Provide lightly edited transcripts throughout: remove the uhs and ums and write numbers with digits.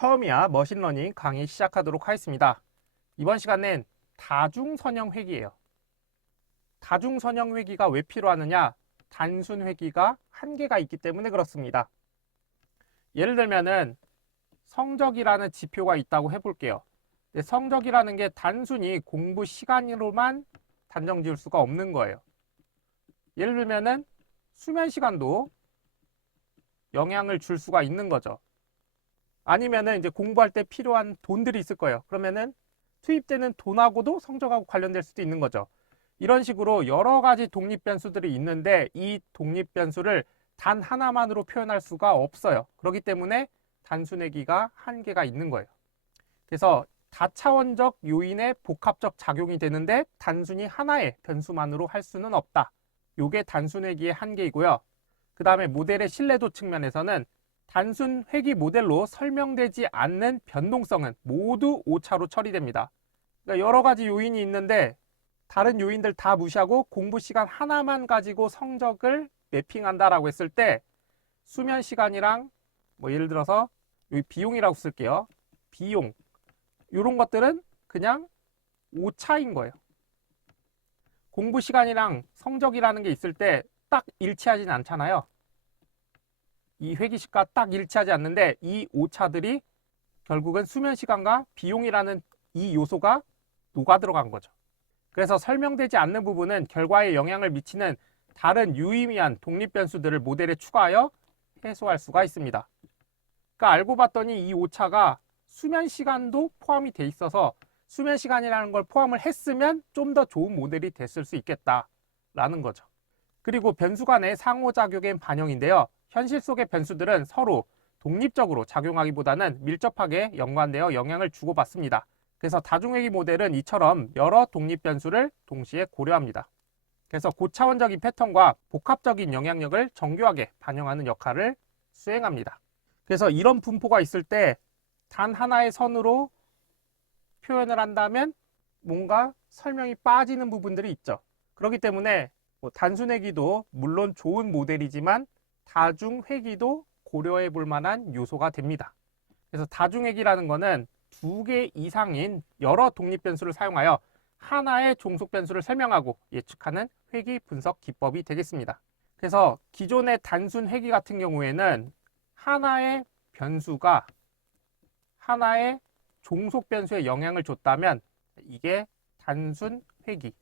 처음이야 머신러닝 강의 시작하도록 하겠습니다. 이번 시간은 다중선형 회귀예요. 다중선형 회귀가 왜 필요하느냐? 단순 회귀가 한계가 있기 때문에 그렇습니다. 예를 들면은 성적이라는 지표가 있다고 해볼게요. 성적이라는 게 단순히 공부 시간으로만 단정 지을 수가 없는 거예요. 예를 들면은 수면 시간도 영향을 줄 수가 있는 거죠. 아니면은 이제 공부할 때 필요한 돈들이 있을 거예요. 그러면은 투입되는 돈하고도 성적하고 관련될 수도 있는 거죠. 이런 식으로 여러 가지 독립 변수들이 있는데 이 독립 변수를 단 하나만으로 표현할 수가 없어요. 그렇기 때문에 단순회귀가 한계가 있는 거예요. 그래서 다차원적 요인의 복합적 작용이 되는데 단순히 하나의 변수만으로 할 수는 없다. 이게 단순회귀의 한계이고요. 그 다음에 모델의 신뢰도 측면에서는 단순 회귀 모델로 설명되지 않는 변동성은 모두 오차로 처리됩니다. 그러니까 여러 가지 요인이 있는데 다른 요인들 다 무시하고 공부 시간 하나만 가지고 성적을 매핑한다라고 했을 때 수면 시간이랑 뭐 예를 들어서 여기 비용이라고 쓸게요. 비용 이런 것들은 그냥 오차인 거예요. 공부 시간이랑 성적이라는 게 있을 때 딱 일치하진 않잖아요. 이 회귀식과 딱 일치하지 않는데 이 오차들이 결국은 수면 시간과 비용이라는 이 요소가 녹아 들어간 거죠. 그래서 설명되지 않는 부분은 결과에 영향을 미치는 다른 유의미한 독립 변수들을 모델에 추가하여 해소할 수가 있습니다. 그러니까 알고 봤더니 이 오차가 수면 시간도 포함이 돼 있어서 수면 시간이라는 걸 포함을 했으면 좀 더 좋은 모델이 됐을 수 있겠다라는 거죠. 그리고 변수 간의 상호작용의 반영인데요. 현실 속의 변수들은 서로 독립적으로 작용하기보다는 밀접하게 연관되어 영향을 주고받습니다. 그래서 다중회귀 모델은 이처럼 여러 독립 변수를 동시에 고려합니다. 그래서 고차원적인 패턴과 복합적인 영향력을 정교하게 반영하는 역할을 수행합니다. 그래서 이런 분포가 있을 때 단 하나의 선으로 표현을 한다면 뭔가 설명이 빠지는 부분들이 있죠. 그렇기 때문에 단순회귀도 물론 좋은 모델이지만 다중회귀도 고려해 볼 만한 요소가 됩니다. 그래서 다중회귀라는 거는 2개 이상인 여러 독립 변수를 사용하여 하나의 종속 변수를 설명하고 예측하는 회귀 분석 기법이 되겠습니다. 그래서 기존의 단순 회귀 같은 경우에는 하나의 변수가 하나의 종속 변수에 영향을 줬다면 이게 단순 회귀.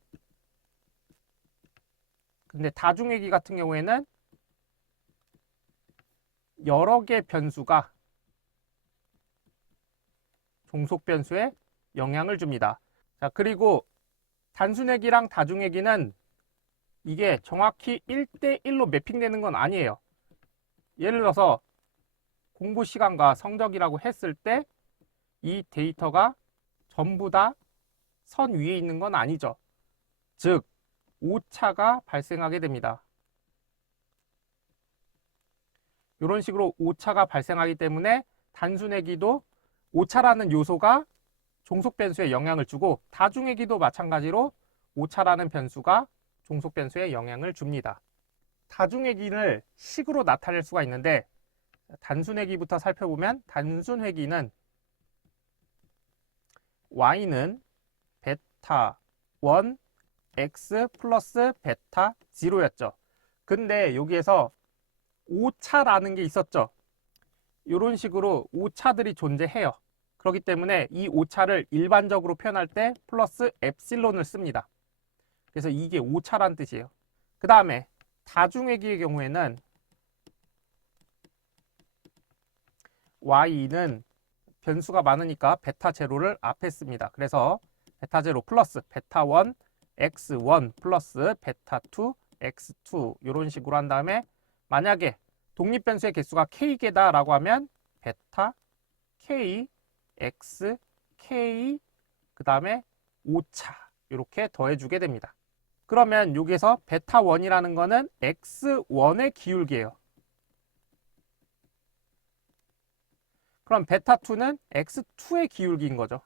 근데 다중회귀 같은 경우에는 여러 개 변수가 종속 변수에 영향을 줍니다. 자, 그리고 단순회귀랑 다중회귀는 이게 정확히 1대1로 매핑되는 건 아니에요. 예를 들어서 공부 시간과 성적이라고 했을 때 이 데이터가 전부 다 선 위에 있는 건 아니죠. 즉, 오차가 발생하게 됩니다. 이런 식으로 오차가 발생하기 때문에 단순회귀도 오차라는 요소가 종속 변수에 영향을 주고 다중회귀도 마찬가지로 오차라는 변수가 종속 변수에 영향을 줍니다. 다중회귀를 식으로 나타낼 수가 있는데 단순회귀부터 살펴보면 단순회귀는 y는 베타 1 x 플러스 베타 0였죠. 근데 여기에서 오차라는 게 있었죠. 이런 식으로 오차들이 존재해요. 그렇기 때문에 이 오차를 일반적으로 표현할 때 플러스 엡실론을 씁니다. 그래서 이게 오차란 뜻이에요. 그 다음에 다중회귀의 경우에는 y는 변수가 많으니까 베타 제로를 앞에 씁니다. 그래서 베타 제로 플러스 베타 1 x1 플러스 베타 2 x2 이런 식으로 한 다음에 만약에 독립 변수의 개수가 k개다라고 하면 베타 k x k 그 다음에 오차 이렇게 더해주게 됩니다. 그러면 여기에서 베타 1이라는 거는 x1의 기울기예요. 그럼 베타 2는 x2의 기울기인 거죠.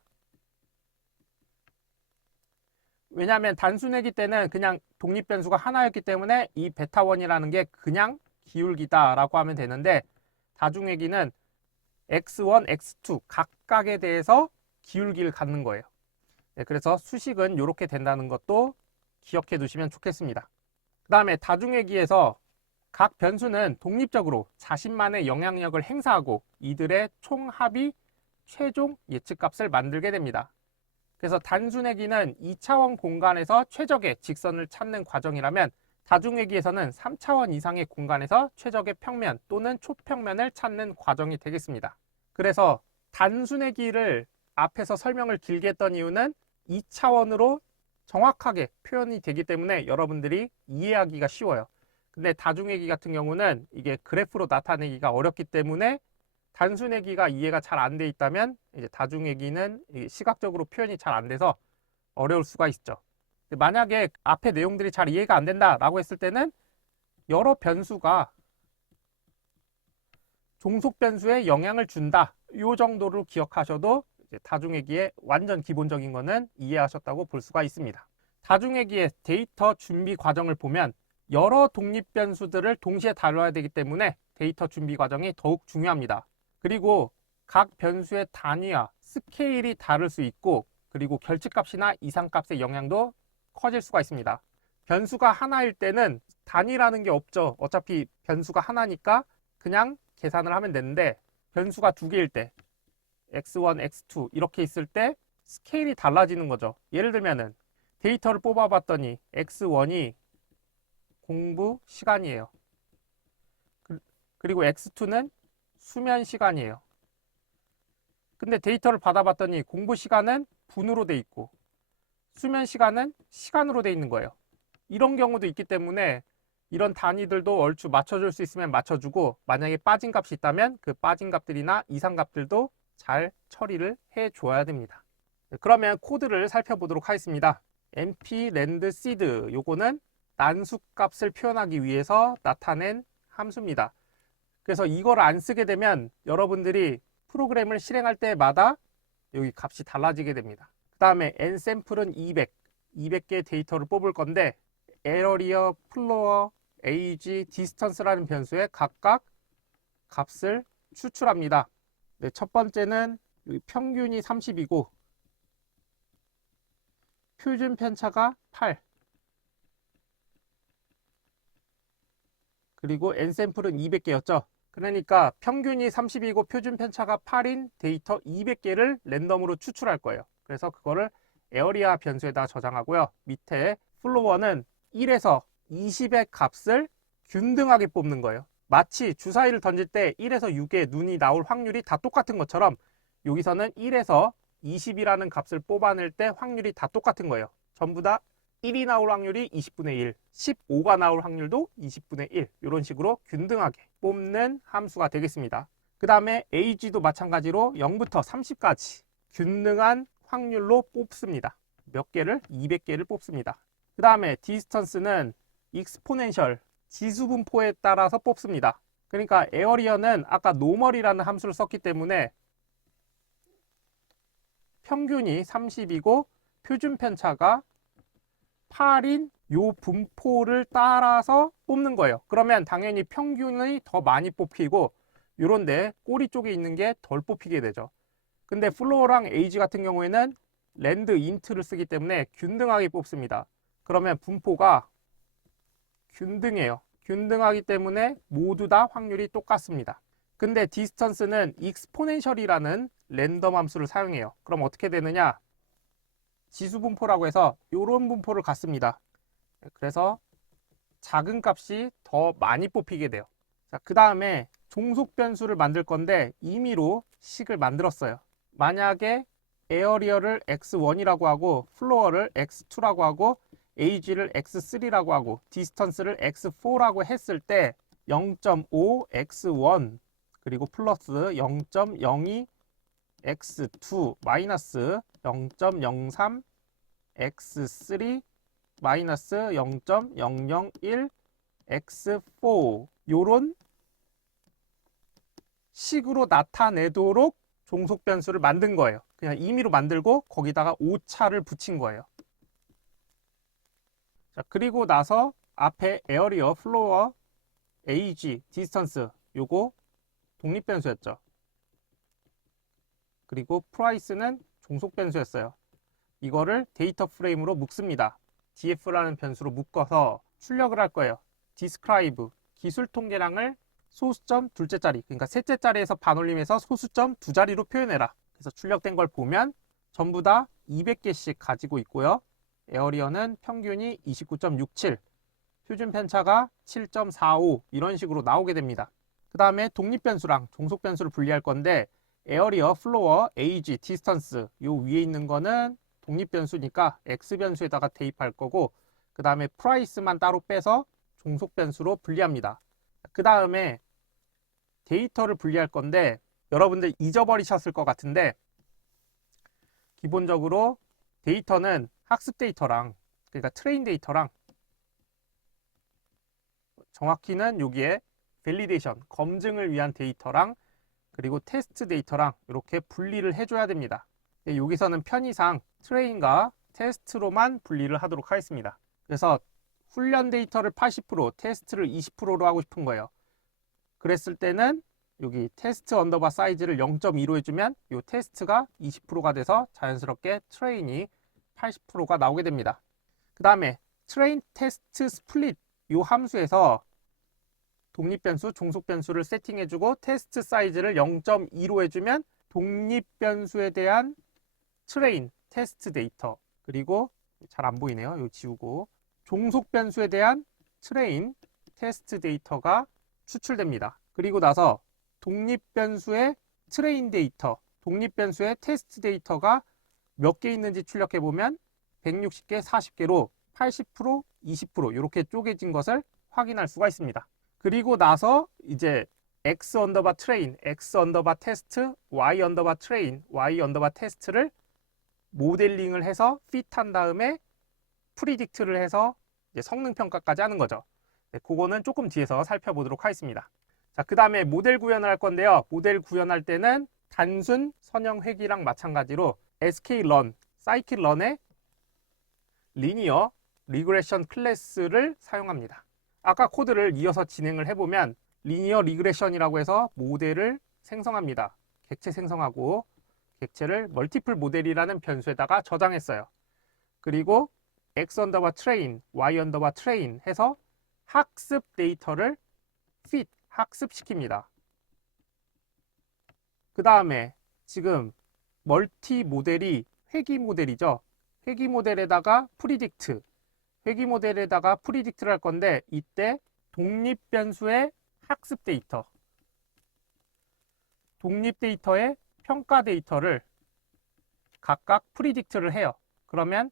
왜냐하면 단순회귀 때는 그냥 독립 변수가 하나였기 때문에 이 베타 1이라는 게 그냥 기울기다라고 하면 되는데 다중회귀는 x1, x2 각각에 대해서 기울기를 갖는 거예요. 네, 그래서 수식은 이렇게 된다는 것도 기억해 두시면 좋겠습니다. 그 다음에 다중회기에서 각 변수는 독립적으로 자신만의 영향력을 행사하고 이들의 총합이 최종 예측값을 만들게 됩니다. 그래서 단순회기는 2차원 공간에서 최적의 직선을 찾는 과정이라면 다중회기에서는 3차원 이상의 공간에서 최적의 평면 또는 초평면을 찾는 과정이 되겠습니다. 그래서 단순회기를 앞에서 설명을 길게 했던 이유는 2차원으로 정확하게 표현이 되기 때문에 여러분들이 이해하기가 쉬워요. 근데 다중회기 같은 경우는 이게 그래프로 나타내기가 어렵기 때문에 단순회기가 이해가 잘 안 돼 있다면 이제 다중회기는 시각적으로 표현이 잘 안 돼서 어려울 수가 있죠. 만약에 앞에 내용들이 잘 이해가 안 된다라고 했을 때는 여러 변수가 종속 변수에 영향을 준다. 이 정도로 기억하셔도 이제 다중회기의 완전 기본적인 거는 이해하셨다고 볼 수가 있습니다. 다중회기의 데이터 준비 과정을 보면 여러 독립 변수들을 동시에 다뤄야 되기 때문에 데이터 준비 과정이 더욱 중요합니다. 그리고 각 변수의 단위와 스케일이 다를 수 있고 그리고 결집값이나 이상값의 영향도 커질 수가 있습니다. 변수가 하나일 때는 단위라는 게 없죠. 어차피 변수가 하나니까 그냥 계산을 하면 되는데 변수가 두 개일 때 x1, x2 이렇게 있을 때 스케일이 달라지는 거죠. 예를 들면은 데이터를 뽑아봤더니 x1이 공부 시간이에요. 그리고 x2는 수면 시간이에요. 근데 데이터를 받아봤더니 공부 시간은 분으로 돼 있고 수면 시간은 시간으로 돼 있는 거예요. 이런 경우도 있기 때문에 이런 단위들도 얼추 맞춰줄 수 있으면 맞춰주고 만약에 빠진 값이 있다면 그 빠진 값들이나 이상 값들도 잘 처리를 해줘야 됩니다. 그러면 코드를 살펴보도록 하겠습니다. np rand seed 요거는 난수 값을 표현하기 위해서 나타낸 함수입니다. 그래서 이걸 안 쓰게 되면 여러분들이 프로그램을 실행할 때마다 여기 값이 달라지게 됩니다. 그 다음에 n샘플은 200개의 데이터를 뽑을 건데 area, floor, age, distance라는 변수에 각각 값을 추출합니다. 네, 첫 번째는 평균이 30이고 표준 편차가 8 그리고 n샘플은 200개였죠. 그러니까 평균이 30이고 표준 편차가 8인 데이터 200개를 랜덤으로 추출할 거예요. 그래서 그거를 에어리아 변수에다 저장하고요. 밑에 플로어는 1에서 20의 값을 균등하게 뽑는 거예요. 마치 주사위를 던질 때 1에서 6의 눈이 나올 확률이 다 똑같은 것처럼 여기서는 1에서 20이라는 값을 뽑아낼 때 확률이 다 똑같은 거예요. 전부 다 1이 나올 확률이 20분의 1, 15가 나올 확률도 20분의 1 이런 식으로 균등하게 뽑는 함수가 되겠습니다. 그 다음에 age도 마찬가지로 0부터 30까지 균등한 확률로 뽑습니다. 몇 개를? 200개를 뽑습니다. 그 다음에 distance는 exponential 지수분포에 따라서 뽑습니다. 그러니까 에어리어는 아까 normal이라는 함수를 썼기 때문에 평균이 30이고 표준 편차가 8인 요 분포를 따라서 뽑는 거예요. 그러면 당연히 평균이 더 많이 뽑히고 요런데 꼬리 쪽에 있는 게 덜 뽑히게 되죠. 근데 플로어랑 에이지 같은 경우에는 랜드 인트를 쓰기 때문에 균등하게 뽑습니다. 그러면 분포가 균등해요. 균등하기 때문에 모두 다 확률이 똑같습니다. 근데 디스턴스는 익스포넨셜이라는 랜덤 함수를 사용해요. 그럼 어떻게 되느냐? 지수 분포라고 해서 이런 분포를 갖습니다. 그래서 작은 값이 더 많이 뽑히게 돼요. 자, 그 다음에 종속 변수를 만들 건데 임의로 식을 만들었어요. 만약에 에어리어를 x1이라고 하고 플로어를 x2라고 하고 age를 x3라고 하고 디스턴스를 x4라고 했을 때 0.5 x1 그리고 플러스 0.02 x2 마이너스 0.03 x3 마이너스 0.001 x4 요런 식으로 나타내도록 종속 변수를 만든 거예요. 그냥 임의로 만들고 거기다가 오차를 붙인 거예요. 자, 그리고 나서 앞에 에어리어, 플로어, age, 디스턴스 요거 독립 변수였죠. 그리고 price는 종속 변수였어요. 이거를 데이터 프레임으로 묶습니다. df라는 변수로 묶어서 출력을 할 거예요. describe, 기술 통계량을 소수점 둘째 자리, 그러니까 셋째 자리에서 반올림해서 소수점 두 자리로 표현해라. 그래서 출력된 걸 보면 전부 다 200개씩 가지고 있고요. 에어리어는 평균이 29.67, 표준 편차가 7.45 이런 식으로 나오게 됩니다. 그 다음에 독립변수랑 종속변수를 분리할 건데 에어리어, 플로어, 에이지, 디스턴스 요 위에 있는 거는 독립변수니까 X변수에다가 대입할 거고 그 다음에 프라이스만 따로 빼서 종속변수로 분리합니다. 그 다음에 데이터를 분리할 건데 여러분들 잊어버리셨을 것 같은데 기본적으로 데이터는 학습 데이터랑 그러니까 트레인 데이터랑 정확히는 여기에 밸리데이션, 검증을 위한 데이터랑 그리고 테스트 데이터랑 이렇게 분리를 해줘야 됩니다. 여기서는 편의상 트레인과 테스트로만 분리를 하도록 하겠습니다. 그래서 훈련 데이터를 80%, 테스트를 20%로 하고 싶은 거예요. 그랬을 때는 여기 테스트 언더바 사이즈를 0.2로 해주면 이 테스트가 20%가 돼서 자연스럽게 트레인이 80%가 나오게 됩니다. 그 다음에 트레인 테스트 스플릿 이 함수에서 독립변수, 종속변수를 세팅해주고 테스트 사이즈를 0.2로 해주면 독립변수에 대한 트레인, 테스트 데이터 그리고 잘 안 보이네요. 이거 지우고 종속변수에 대한 트레인, 테스트 데이터가 추출됩니다. 그리고 나서 독립변수의 트레인 데이터, 독립변수의 테스트 데이터가 몇 개 있는지 출력해보면 160개, 40개로 80%, 20% 이렇게 쪼개진 것을 확인할 수가 있습니다. 그리고 나서 이제 X 언더바 트레인, X 언더바 테스트, Y 언더바 트레인, Y 언더바 테스트를 모델링을 해서 핏한 다음에 프리딕트를 해서 이제 성능 평가까지 하는 거죠. 네, 그거는 조금 뒤에서 살펴보도록 하겠습니다. 자, 그 다음에 모델 구현을 할 건데요. 모델 구현할 때는 단순 선형 회귀랑 마찬가지로 sklearn, scikit-learn의 리니어 리그레션 클래스를 사용합니다. 아까 코드를 이어서 진행을 해보면 리니어 리그레션이라고 해서 모델을 생성합니다. 객체 생성하고 객체를 멀티플 모델이라는 변수에다가 저장했어요. 그리고 X 언더바 트레인, Y 언더바 트레인 해서 학습 데이터를 fit, 학습시킵니다. 그 다음에 지금 멀티 모델이 회귀 모델이죠. 회귀 모델에다가 프리딕트, 회귀 모델에다가 프리딕트를 할 건데 이때 독립 변수의 학습 데이터, 독립 데이터의 평가 데이터를 각각 프리딕트를 해요. 그러면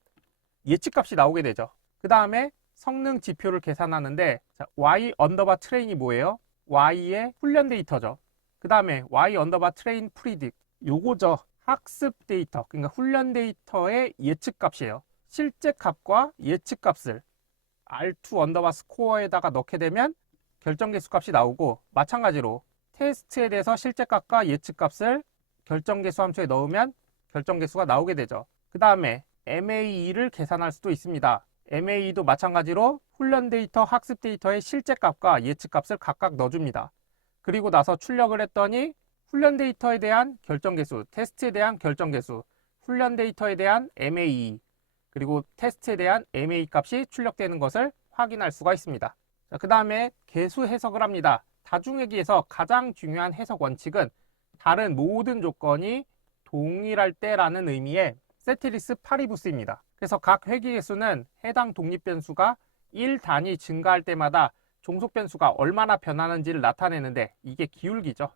예측값이 나오게 되죠. 그 다음에 성능 지표를 계산하는데 자, Y 언더바 트레인이 뭐예요? Y의 훈련 데이터죠. 그 다음에 Y 언더바 트레인 프리딕 요거죠. 학습 데이터, 그러니까 훈련 데이터의 예측값이에요. 실제 값과 예측값을 R2 언더바 스코어에다가 넣게 되면 결정계수 값이 나오고 마찬가지로 테스트에 대해서 실제 값과 예측값을 결정계수 함수에 넣으면 결정계수가 나오게 되죠. 그 다음에 MAE를 계산할 수도 있습니다. MAE도 마찬가지로 훈련 데이터, 학습 데이터의 실제 값과 예측 값을 각각 넣어줍니다. 그리고 나서 출력을 했더니 훈련 데이터에 대한 결정계수, 테스트에 대한 결정계수, 훈련 데이터에 대한 MAE, 그리고 테스트에 대한 MA 값이 출력되는 것을 확인할 수가 있습니다. 그 다음에 계수 해석을 합니다. 다중회귀에서 가장 중요한 해석 원칙은 다른 모든 조건이 동일할 때라는 의미의 세트리스 파리부스입니다. 그래서 각 회귀계수는 해당 독립변수가 1단위 증가할 때마다 종속변수가 얼마나 변하는지를 나타내는데 이게 기울기죠.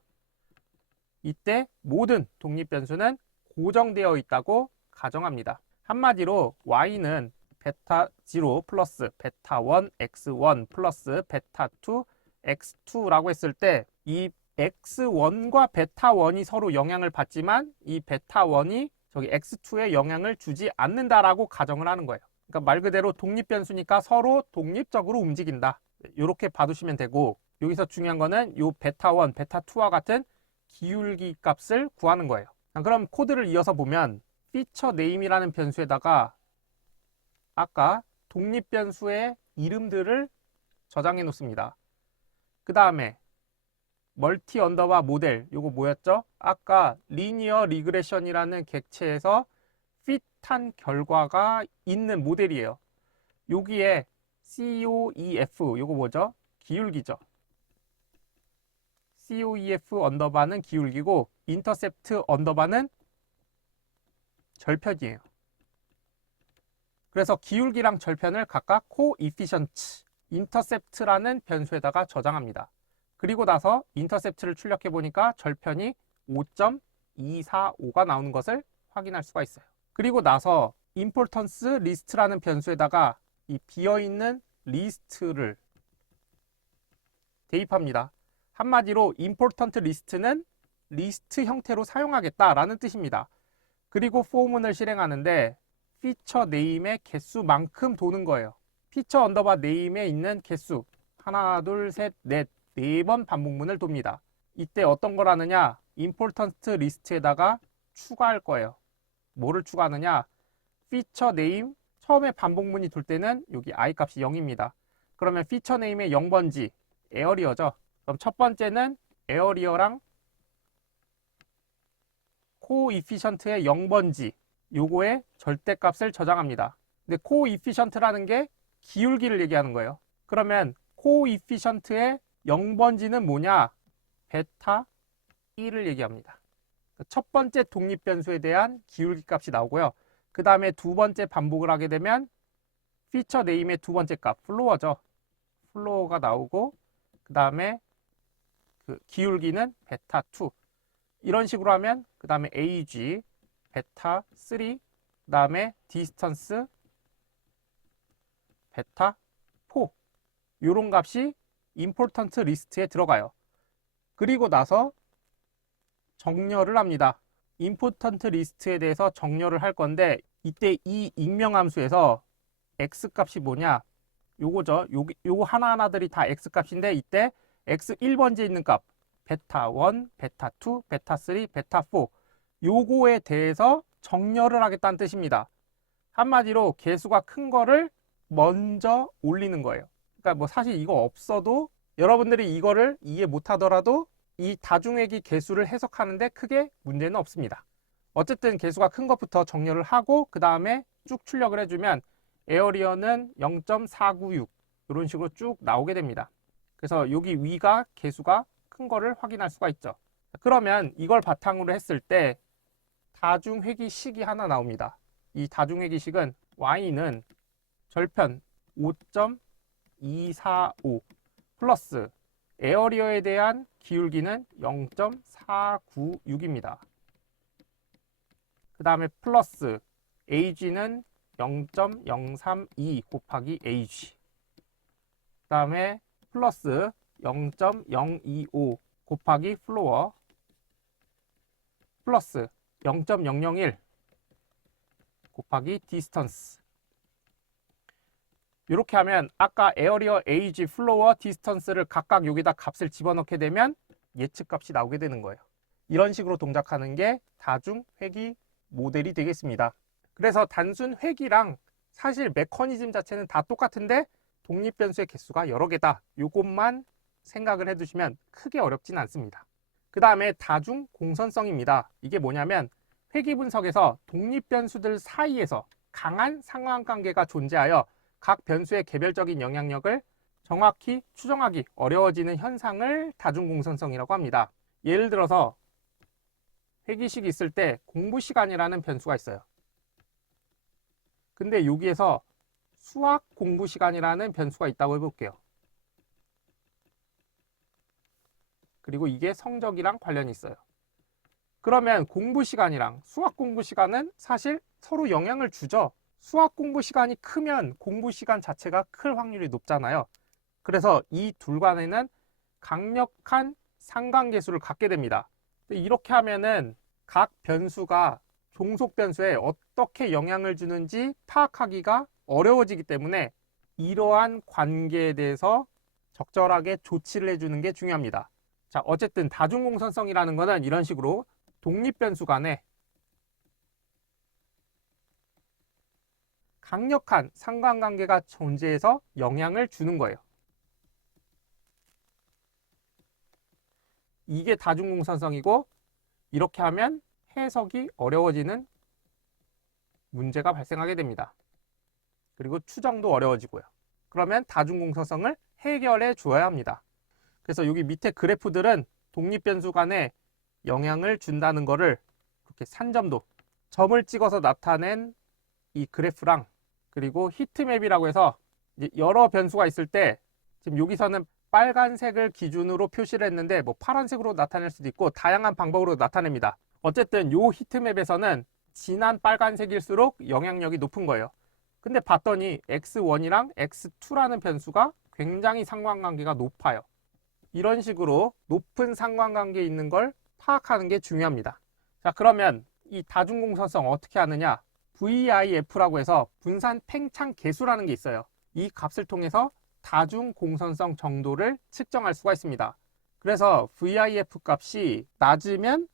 이때 모든 독립변수는 고정되어 있다고 가정합니다. 한마디로 y는 베타 0 플러스 베타 1 x1 플러스 베타 2 x2라고 했을 때 이 x1과 베타 1이 서로 영향을 받지만 이 베타 1이 저기 x2에 영향을 주지 않는다라고 가정을 하는 거예요. 그러니까 말 그대로 독립변수니까 서로 독립적으로 움직인다. 이렇게 봐두시면 되고 여기서 중요한 거는 이 베타 1, 베타 2와 같은 기울기 값을 구하는 거예요. 그럼 코드를 이어서 보면 feature name이라는 변수에다가 아까 독립변수의 이름들을 저장해 놓습니다. 그 다음에 멀티 언더바 모델, 요거 뭐였죠? 아까 리니어 리그레션이라는 객체에서 핏한 결과가 있는 모델이에요. 여기에 COEF, 요거 뭐죠? 기울기죠. COEF 언더바는 기울기고 인터셉트 언더바는 절편이에요. 그래서 기울기랑 절편을 각각 코이피션트 인터셉트라는 변수에다가 저장합니다. 그리고 나서 인터셉트를 출력해 보니까 절편이 5.245가 나오는 것을 확인할 수가 있어요. 그리고 나서 importance list라는 변수에다가 이 비어있는 리스트를 대입합니다. 한마디로 important list는 리스트 형태로 사용하겠다라는 뜻입니다. 그리고 포문을 실행하는데 피처 네임의 개수만큼 도는 거예요. 피처 언더바 네임에 있는 개수 하나, 둘, 셋, 넷, 4번 반복문을 돕니다. 이때 어떤 걸 하느냐? important list에다가 추가할 거예요. 뭐를 추가하느냐? 피처 네임 처음에 반복문이 돌 때는 여기 i 값이 0입니다. 그러면 피처 네임의 0번지 에어리어죠. 그럼 첫 번째는 에어리어랑 코이피션트의 0번지 요거의 절대값을 저장합니다. 근데 코이피션트라는 게 기울기를 얘기하는 거예요. 그러면 코이피션트의 0번지는 뭐냐? 베타 1을 얘기합니다. 첫 번째 독립변수에 대한 기울기 값이 나오고요. 그 다음에 두 번째 반복을 하게 되면 피처 네임의 두 번째 값, 플로어죠. 플로어가 나오고 그 다음에 그 기울기는 베타 2. 이런 식으로 하면 그 다음에 AG, 베타 3, 그 다음에 디스턴스, 베타 4. 이런 값이 임포턴트 리스트에 들어가요. 그리고 나서 정렬을 합니다. 임포턴트 리스트에 대해서 정렬을 할 건데 이때 이 익명함수에서 x 값이 뭐냐? 요거죠. 요거 하나하나들이 다 x 값인데 이때 x 1번지에 있는 값 베타 1, 베타 2, 베타 3, 베타 4 요거에 대해서 정렬을 하겠다는 뜻입니다. 한마디로 개수가 큰 거를 먼저 올리는 거예요. 그러니까 뭐 사실 이거 없어도 여러분들이 이거를 이해 못하더라도 이 다중회기 개수를 해석하는데 크게 문제는 없습니다. 어쨌든 개수가 큰 것부터 정렬을 하고 그 다음에 쭉 출력을 해주면 에어리어는 0.496 이런 식으로 쭉 나오게 됩니다. 그래서 여기 위가 개수가 큰 거를 확인할 수가 있죠. 그러면 이걸 바탕으로 했을 때 다중회기식이 하나 나옵니다. 이 다중회기식은 y는 절편 5.245 플러스 에어리어에 대한 기울기는 0.496입니다. 그 다음에 플러스 ag는 0.032 곱하기 ag 그 다음에 플러스 0.025 곱하기 플로어 플러스 0.001 곱하기 디스턴스 이렇게 하면 아까 에어리어, age, 플로어, 디스턴스를 각각 여기다 값을 집어넣게 되면 예측값이 나오게 되는 거예요. 이런 식으로 동작하는 게 다중회기 모델이 되겠습니다. 그래서 단순 회기랑 사실 메커니즘 자체는 다 똑같은데 독립변수의 개수가 여러 개다. 이것만 생각을 해두시면 크게 어렵진 않습니다. 그 다음에 다중 공선성입니다. 이게 뭐냐면 회기 분석에서 독립변수들 사이에서 강한 상관관계가 존재하여 각 변수의 개별적인 영향력을 정확히 추정하기 어려워지는 현상을 다중공선성이라고 합니다. 예를 들어서 회기식이 있을 때 공부시간이라는 변수가 있어요. 근데 여기에서 수학 공부시간이라는 변수가 있다고 해볼게요. 그리고 이게 성적이랑 관련이 있어요. 그러면 공부시간이랑 수학 공부시간은 사실 서로 영향을 주죠. 수학 공부 시간이 크면 공부 시간 자체가 클 확률이 높잖아요. 그래서 이 둘 간에는 강력한 상관계수를 갖게 됩니다. 이렇게 하면은 각 변수가 종속 변수에 어떻게 영향을 주는지 파악하기가 어려워지기 때문에 이러한 관계에 대해서 적절하게 조치를 해주는 게 중요합니다. 자, 어쨌든 다중공선성이라는 것은 이런 식으로 독립변수 간에 강력한 상관관계가 존재해서 영향을 주는 거예요. 이게 다중공선성이고 이렇게 하면 해석이 어려워지는 문제가 발생하게 됩니다. 그리고 추정도 어려워지고요. 그러면 다중공선성을 해결해 주어야 합니다. 그래서 여기 밑에 그래프들은 독립변수 간에 영향을 준다는 거를 이렇게 산점도, 점을 찍어서 나타낸 이 그래프랑, 그리고 히트맵이라고 해서 이제 여러 변수가 있을 때 지금 여기서는 빨간색을 기준으로 표시를 했는데 뭐 파란색으로 나타낼 수도 있고 다양한 방법으로 나타냅니다. 어쨌든 요 히트맵에서는 진한 빨간색일수록 영향력이 높은 거예요. 근데 봤더니 x1이랑 x2라는 변수가 굉장히 상관관계가 높아요. 이런 식으로 높은 상관관계에 있는 걸 파악하는 게 중요합니다. 자, 그러면 이 다중공선성 어떻게 하느냐? VIF라고 해서 분산 팽창 계수라는 게 있어요. 이 값을 통해서 다중공선성 정도를 측정할 수가 있습니다. 그래서 VIF 값이 낮으면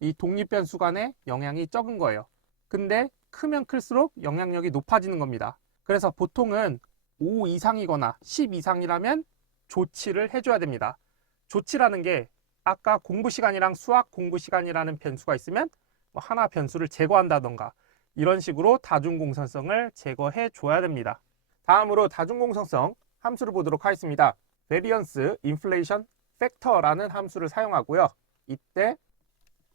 이 독립변수 간의 영향이 적은 거예요. 근데 크면 클수록 영향력이 높아지는 겁니다. 그래서 보통은 5 이상이거나 10 이상이라면 조치를 해줘야 됩니다. 조치라는 게 아까 공부 시간이랑 수학 공부 시간이라는 변수가 있으면 뭐 하나 변수를 제거한다던가 이런 식으로 다중공선성을 제거해 줘야 됩니다. 다음으로 다중공선성 함수를 보도록 하겠습니다. Variance Inflation Factor라는 함수를 사용하고요. 이때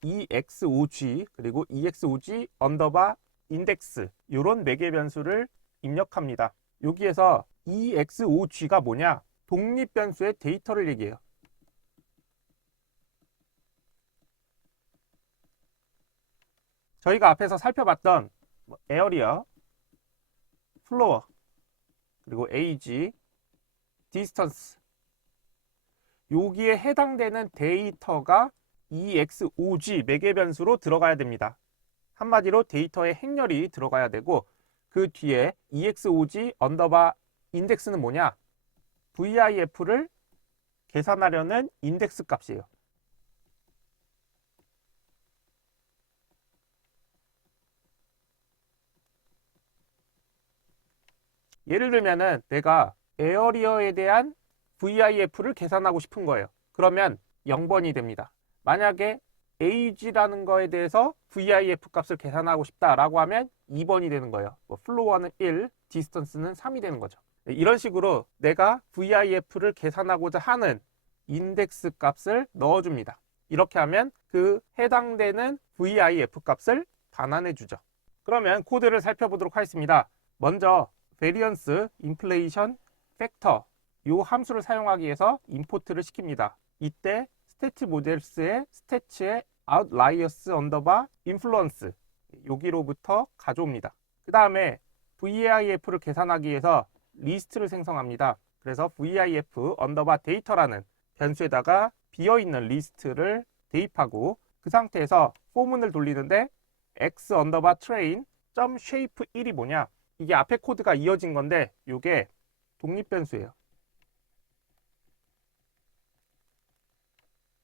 EX5G 그리고 EX5G 언더바 인덱스 이런 매개 변수를 입력합니다. 여기에서 EX5G가 뭐냐? 독립변수의 데이터를 얘기해요. 저희가 앞에서 살펴봤던 에어리어, 플로어, 그리고 에이지, 디스턴스 여기에 해당되는 데이터가 EX5G 매개 변수로 들어가야 됩니다. 한마디로 데이터에 행렬이 들어가야 되고 그 뒤에 EX5G 언더바 인덱스는 뭐냐? VIF를 계산하려는 인덱스 값이에요. 예를 들면은 내가 에어리어에 대한 VIF를 계산하고 싶은 거예요. 그러면 0번이 됩니다. 만약에 AG라는 거에 대해서 VIF 값을 계산하고 싶다라고 하면 2번이 되는 거예요. 뭐 플로어는 1, 디스턴스는 3이 되는 거죠. 이런 식으로 내가 VIF를 계산하고자 하는 인덱스 값을 넣어줍니다. 이렇게 하면 그 해당되는 VIF 값을 반환해 주죠. 그러면 코드를 살펴보도록 하겠습니다. 먼저 Variance Inflation Factor 이 함수를 사용하기 위해서 임포트를 시킵니다. 이때 스태트 모델스의 스태츠의 outliers 언더바 influence 여기로부터 가져옵니다. 그 다음에 VIF를 계산하기 위해서 리스트를 생성합니다. 그래서 VIF 언더바 데이터라는 변수에다가 비어있는 리스트를 대입하고 그 상태에서 포문을 돌리는데 x 언더바 train 점 shape 1이 뭐냐? 이게 앞에 코드가 이어진 건데 이게 독립변수예요.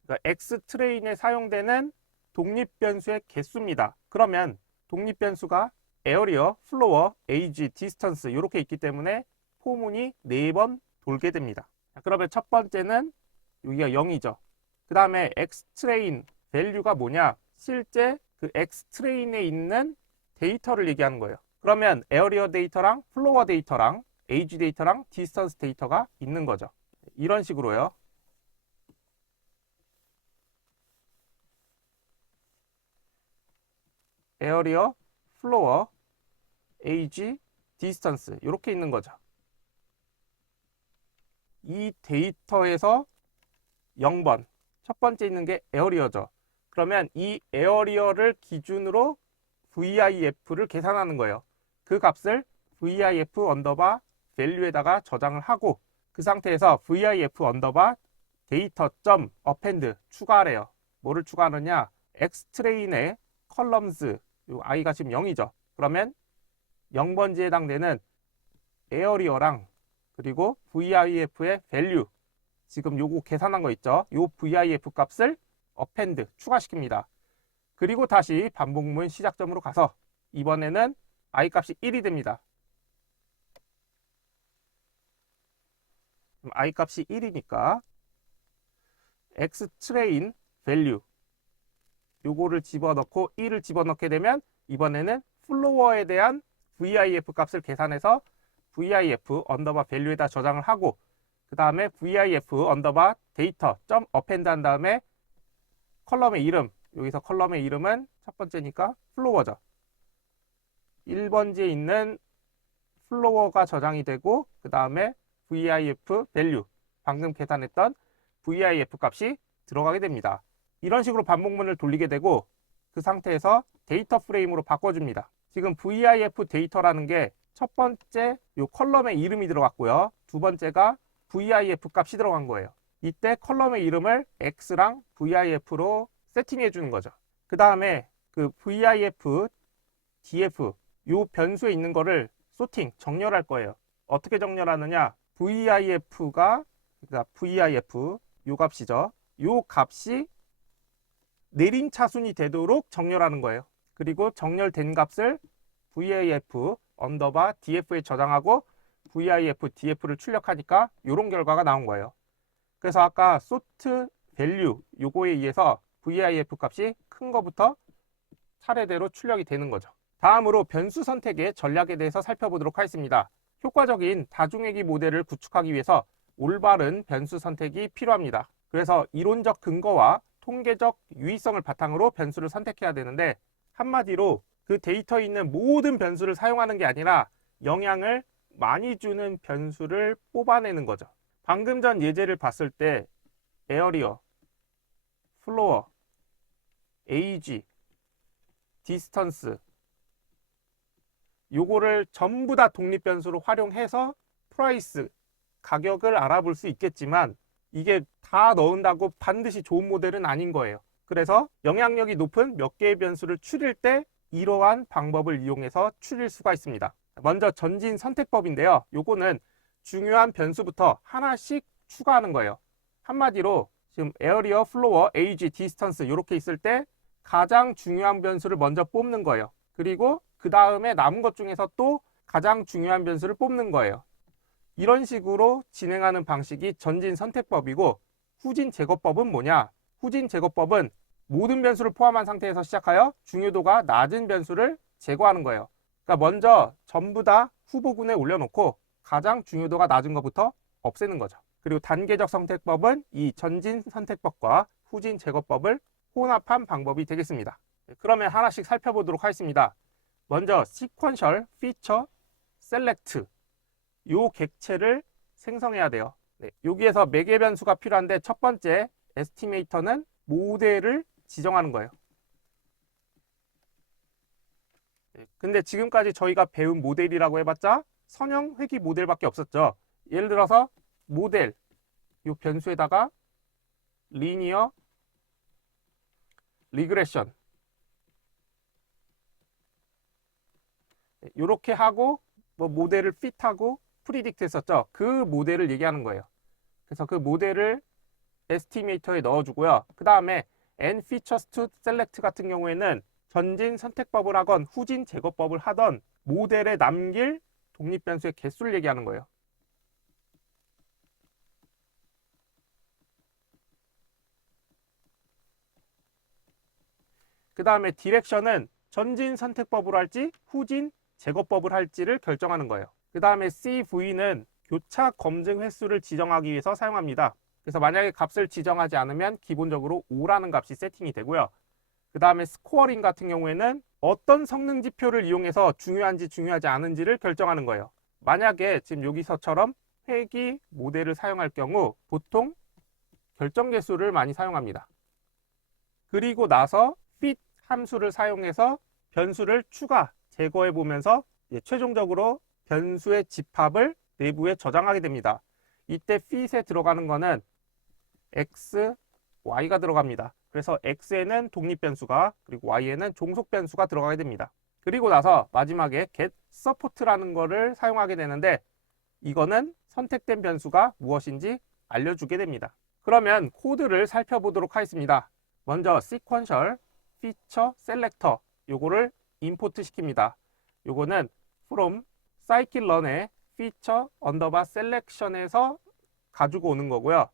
그러니까 x 트레인에 사용되는 독립변수의 개수입니다. 그러면 독립변수가 에어리어, 플로어, 에이지, 디스턴스 이렇게 있기 때문에 포문이 4번 돌게 됩니다. 그러면 첫 번째는 여기가 0이죠. 그 다음에 x 트레인 밸류가 뭐냐? 실제 그 x 트레인에 있는 데이터를 얘기하는 거예요. 그러면 에어리어 데이터랑 플로어 데이터랑 에이지 데이터랑 디스턴스 데이터가 있는 거죠. 이런 식으로요. 에어리어, 플로어, 에이지, 디스턴스 이렇게 있는 거죠. 이 데이터에서 0번 첫 번째 있는 게 에어리어죠. 그러면 이 에어리어를 기준으로 VIF를 계산하는 거예요. 그 값을 VIF 언더바 밸류에다가 저장을 하고 그 상태에서 VIF 언더바 데이터 점 어펜드 추가하래요. 뭐를 추가하느냐? X트레인의 컬럼스 요 i가 지금 0이죠. 그러면 0번지에 해당되는 에어리어랑 그리고 VIF의 밸류 지금 요거 계산한 거 있죠. 요 VIF 값을 어펜드 추가시킵니다. 그리고 다시 반복문 시작점으로 가서 이번에는 i 값이 1이 됩니다. i 값이 1이니까 x 트레인 밸류 요거를 집어넣고 1을 집어넣게 되면 이번에는 플로어에 대한 VIF 값을 계산해서 VIF 언더바 밸류에다 저장을 하고 그 다음에 VIF 언더바 데이터 점 어펜드 한 다음에 컬럼의 이름, 여기서 컬럼의 이름은 첫 번째니까 플로어죠. 1번지에 있는 플로어가 저장이 되고 그 다음에 VIF 밸류, 방금 계산했던 VIF 값이 들어가게 됩니다. 이런 식으로 반복문을 돌리게 되고 그 상태에서 데이터 프레임으로 바꿔줍니다. 지금 VIF 데이터라는 게 첫 번째 요 컬럼의 이름이 들어갔고요. 두 번째가 VIF 값이 들어간 거예요. 이때 컬럼의 이름을 X랑 VIF로 세팅해 주는 거죠. 그 다음에 그 VIF, DF 요 변수에 있는 거를 소팅, 정렬할 거예요. 어떻게 정렬하느냐? VIF가 그러니까 VIF 요 값이죠. 요 값이 내림차순이 되도록 정렬하는 거예요. 그리고 정렬된 값을 VIF 언더바 DF에 저장하고 VIF DF를 출력하니까 이런 결과가 나온 거예요. 그래서 아까 sort value 요거에 의해서 VIF 값이 큰 거부터 차례대로 출력이 되는 거죠. 다음으로 변수 선택의 전략에 대해서 살펴보도록 하겠습니다. 효과적인 다중회귀 모델을 구축하기 위해서 올바른 변수 선택이 필요합니다. 그래서 이론적 근거와 통계적 유의성을 바탕으로 변수를 선택해야 되는데 한마디로 그 데이터에 있는 모든 변수를 사용하는 게 아니라 영향을 많이 주는 변수를 뽑아내는 거죠. 방금 전 예제를 봤을 때 에어리어, 플로어, 에이지, 디스턴스 요거를 전부 다 독립변수로 활용해서 프라이스, 가격을 알아볼 수 있겠지만 이게 다 넣은다고 반드시 좋은 모델은 아닌 거예요. 그래서 영향력이 높은 몇 개의 변수를 추릴 때 이러한 방법을 이용해서 추릴 수가 있습니다. 먼저 전진 선택법인데요. 요거는 중요한 변수부터 하나씩 추가하는 거예요. 한마디로 지금 에어리어, 플로어, 에이지, 디스턴스 이렇게 있을 때 가장 중요한 변수를 먼저 뽑는 거예요. 그리고 그 다음에 남은 것 중에서 또 가장 중요한 변수를 뽑는 거예요. 이런 식으로 진행하는 방식이 전진 선택법이고 후진 제거법은 뭐냐? 후진 제거법은 모든 변수를 포함한 상태에서 시작하여 중요도가 낮은 변수를 제거하는 거예요. 그러니까 먼저 전부 다 후보군에 올려놓고 가장 중요도가 낮은 것부터 없애는 거죠. 그리고 단계적 선택법은 이 전진 선택법과 후진 제거법을 혼합한 방법이 되겠습니다. 그러면 하나씩 살펴보도록 하겠습니다. 먼저 sequential feature select 요 객체를 생성해야 돼요. 여기에서 매개 변수가 필요한데 첫 번째 에스티메이터는 모델을 지정하는 거예요. 근데 지금까지 저희가 배운 모델이라고 해봤자 선형 회귀 모델밖에 없었죠. 예를 들어서 모델 요 변수에다가 리니어 리그레션 이렇게 하고 뭐 모델을 핏하고 프리딕트 했었죠. 그 모델을 얘기하는 거예요. 그래서 그 모델을 에스티메이터에 넣어주고요. 그 다음에 N features to select 같은 경우에는 전진 선택법을 하건 후진 제거법을 하던 모델에 남길 독립변수의 개수를 얘기하는 거예요. 그 다음에 디렉션은 전진 선택법으로 할지 후진 제거법을 할지를 결정하는 거예요. 그 다음에 CV는 교차 검증 횟수를 지정하기 위해서 사용합니다. 그래서 만약에 값을 지정하지 않으면 기본적으로 5라는 값이 세팅이 되고요. 그 다음에 스코어링 같은 경우에는 어떤 성능 지표를 이용해서 중요한지 중요하지 않은지를 결정하는 거예요. 만약에 지금 여기서처럼 회귀 모델을 사용할 경우 보통 결정 개수를 많이 사용합니다. 그리고 나서 fit 함수를 사용해서 변수를 추가, 제거해 보면서 최종적으로 변수의 집합을 내부에 저장하게 됩니다. 이때 fit에 들어가는 거는 x, y가 들어갑니다. 그래서 x에는 독립변수가 그리고 y에는 종속변수가 들어가게 됩니다. 그리고 나서 마지막에 get support라는 거를 사용하게 되는데 이거는 선택된 변수가 무엇인지 알려주게 됩니다. 그러면 코드를 살펴보도록 하겠습니다. 먼저 sequential feature selector 요거를 임포트 시킵니다. 요거는 from scikit-learn의 feature underbar selection에서 가지고 오는 거고요.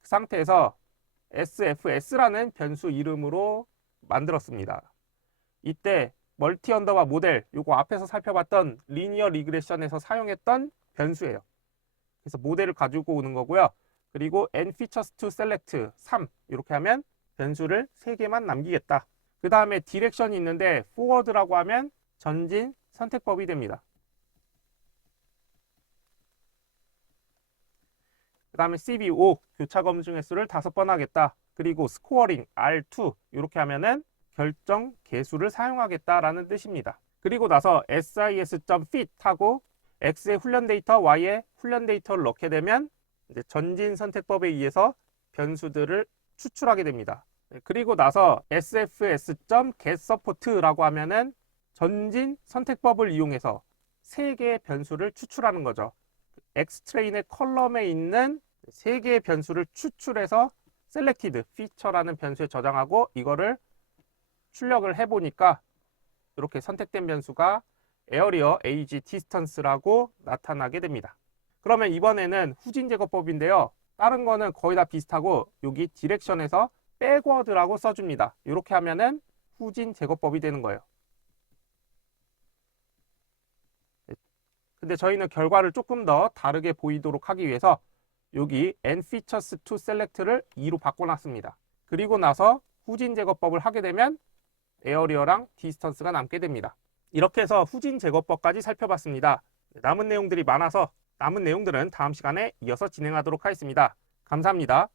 그 상태에서 SFS라는 변수 이름으로 만들었습니다. 이때 멀티 언더바 모델, 요거 앞에서 살펴봤던 리니어 리그레션에서 사용했던 변수예요. 그래서 모델을 가지고 오는 거고요. 그리고 n features to select 3 이렇게 하면 변수를 3개만 남기겠다. 그 다음에 디렉션이 있는데 forward라고 하면 전진 선택법이 됩니다. 그 다음에 CB5 교차 검증 횟수를 5번 하겠다. 그리고 스코어링 R2 이렇게 하면은 결정 개수를 사용하겠다라는 뜻입니다. 그리고 나서 sys.fit 하고 x의 훈련 데이터, y의 훈련 데이터를 넣게 되면 이제 전진 선택법에 의해서 변수들을 추출하게 됩니다. 그리고 나서 sfs.getSupport라고 하면은 전진 선택법을 이용해서 3개의 변수를 추출하는 거죠. X트레인의 컬럼에 있는 3개의 변수를 추출해서 selected feature라는 변수에 저장하고 이거를 출력을 해보니까 이렇게 선택된 변수가 area age distance라고 나타나게 됩니다. 그러면 이번에는 후진 제거법인데요. 다른 거는 거의 다 비슷하고 여기 디렉션에서 backward라고 써줍니다. 이렇게 하면은 후진 제거법이 되는 거예요. 근데 저희는 결과를 조금 더 다르게 보이도록 하기 위해서 여기 n features to select를 2로 바꿔놨습니다. 그리고 나서 후진 제거법을 하게 되면 에어리어랑 디스턴스가 남게 됩니다. 이렇게 해서 후진 제거법까지 살펴봤습니다. 남은 내용들이 많아서 남은 내용들은 다음 시간에 이어서 진행하도록 하겠습니다. 감사합니다.